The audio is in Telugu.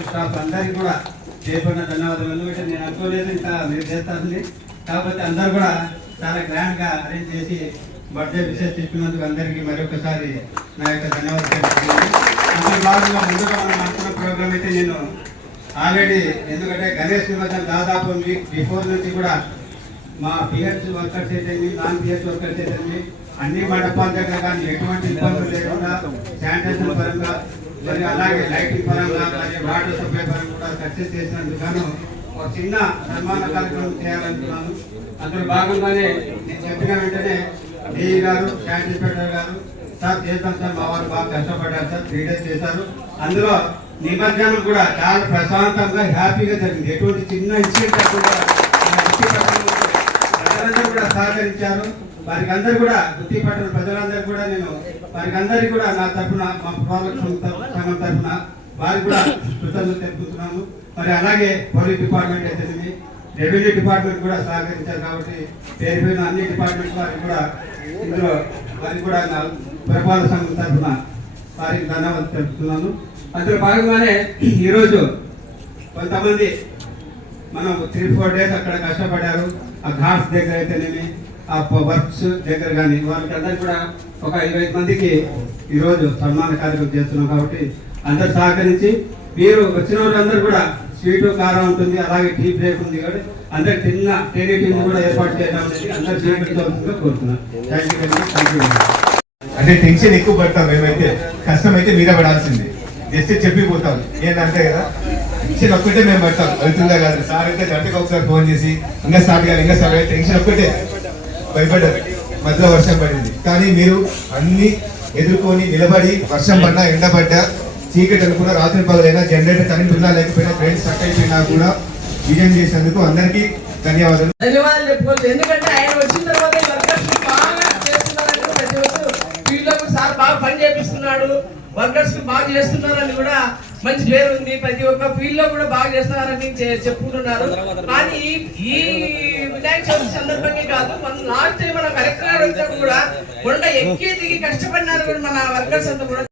స్టాఫ్ కూడా చేయబడిన ధన్యవాదాలు. ఎందుకంటే నేను అనుకోలేదు ఇంకా మీరు చేస్తారని. కాకపోతే అందరు కూడా చాలా గ్రాండ్గా అరేంజ్ చేసి బర్త్డే విషయం చెప్పినందుకు అందరికీ మరొకసారి నా యొక్క ధన్యవాదాలు అందులో భాగంగా ముందుగా మనం అనుకున్న ప్రోగ్రామ్ అయితే నేను ఆల్రెడీ ఎందుకంటే గణేష్ నిమజ్జనం దాదాపు వీక్ బిఫోర్ నుంచి కూడా మా పిహెచ్ వర్కర్స్ అయితే నాన్ పిహెచ్ వర్కర్స్ అయితే అన్ని మండపాల దగ్గర కానీ ఎటువంటి ఇబ్బందులు లేకుండా శానిటైజర్ పరంగా మరియు అలాగే లైటింగ్ పరంగా మరియు వాటర్ సప్లై పరంగా కూడా సక్సెస్ చేసినందుకు గాను ఒక చిన్న సన్మాన కార్యక్రమం చేయాలనుకున్నాను. అందులో భాగంగానే నేను చెప్పిన వెంటనే డిఈ గారు శాంతి ఇన్స్పెక్టర్ గారు సార్ చేస్తాం సార్ మా వారు బాగా కష్టపడ్డారు సార్ త్రీ డేస్ చేశారు. అందులో నిమజ్జనం కూడా చాలా ప్రశాంతంగా హ్యాపీగా జరిగింది. ఎటువంటి చిన్న ఇన్సిడెంట్ కూడా వారందరూ కూడా సహకరించారు. వారికి అందరు కూడా గుత్తి పట్టణ ప్రజలందరూ కూడా నేను వారికి అందరికీ కూడా నా తరఫున మా ప్రోడక్ట్ సంఘం తరఫున వారికి కూడా కృతజ్ఞత తెలుపుతున్నాను. మరి అలాగే పోలీస్ డిపార్ట్మెంట్ అయితే రెవెన్యూ డిపార్ట్మెంట్ కూడా సహకరించారు కాబట్టి పేరు పేరున అన్ని డిపార్ట్మెంట్ వారికి కూడా ఇందులో వారికి కూడా నా పరిపాలన సంఘం తరఫున వారికి ధన్యవాదాలు తెలుపుతున్నాను. అందులో భాగంగానే ఈరోజు కొంతమంది మనం త్రీ ఫోర్ డేస్ అక్కడ కష్టపడారు. ఆ ఘాట్స్ దగ్గర అయితేనేమి ఆ వర్క్స్ దగ్గర కానీ వాళ్ళకి అందరికి కూడా ఒక ఇరవై మందికి ఈరోజు సన్మాన కార్యక్రమం చేస్తున్నాం కాబట్టి అందరు సహకరించి మీరు వచ్చిన వాళ్ళందరూ కూడా స్వీటు కారం ఉంటుంది అలాగే టీ బ్రేక్ ఉంది కాబట్టి అందరు తిన్న టేనేటిని కూడా ఏర్పాటు చేయడం అనేది అందరు చేయవలసిందిగా కోరుతున్నాను థ్యాంక్ యూ థ్యాంక్ యూ అంటే టెన్షన్ ఎక్కువ పడతాం మేమైతే. కష్టం అయితే మీరే పడాల్సిందే. జస్ట్ చెప్పిపోతాం ఏంటంటే కదా టెన్షన్ ఒక్కటే మేము పెడతాం. అవుతుందా కాదు సార్ అయితే గంటకు ఒకసారి ఫోన్ చేసి ఇంకా స్టార్ట్ కాదు ఇంకా సార్ టెన్షన్ ఒక్కటే. భయపడ్డారు. మధ్యలో వర్షం పడింది. కానీ మీరు అన్ని ఎదుర్కొని నిలబడి వర్షం పడ్డా ఎండ పడ్డా చీకటి అనుకున్నా రాత్రి పగలైనా జనరేటర్ కరెంట్ ఉన్నా లేకపోయినా ట్రైన్ స్టక్ అయిపోయినా కూడా విజయం చేసినందుకు అందరికీ ధన్యవాదాలు. ధన్యవాదాలు చెప్పుకోవచ్చు ఎందుకంటే ఆయన వచ్చిన తర్వాత బాగా చేస్తున్నారని ప్రతి ఒక్కరు వీళ్ళకు సార్ బాగా పని చేపిస్తున్నాడు. వర్కర్స్ బాగా చేస్తున్నారని కూడా మంచి పేరు ఉంది. ప్రతి ఒక్క ఫీల్డ్లో కూడా బాగా చేస్తున్నారని చెప్పుకుంటున్నారు. కానీ ఈ- వినాయక చవితి సందర్భంగా కాదు మన లాస్ట్ టైం మన కలెక్టర్ గారు కూడా కొండ ఎక్కి దిగి కష్టపడినారు కూడా మన వర్కర్స్ అంతా కూడా.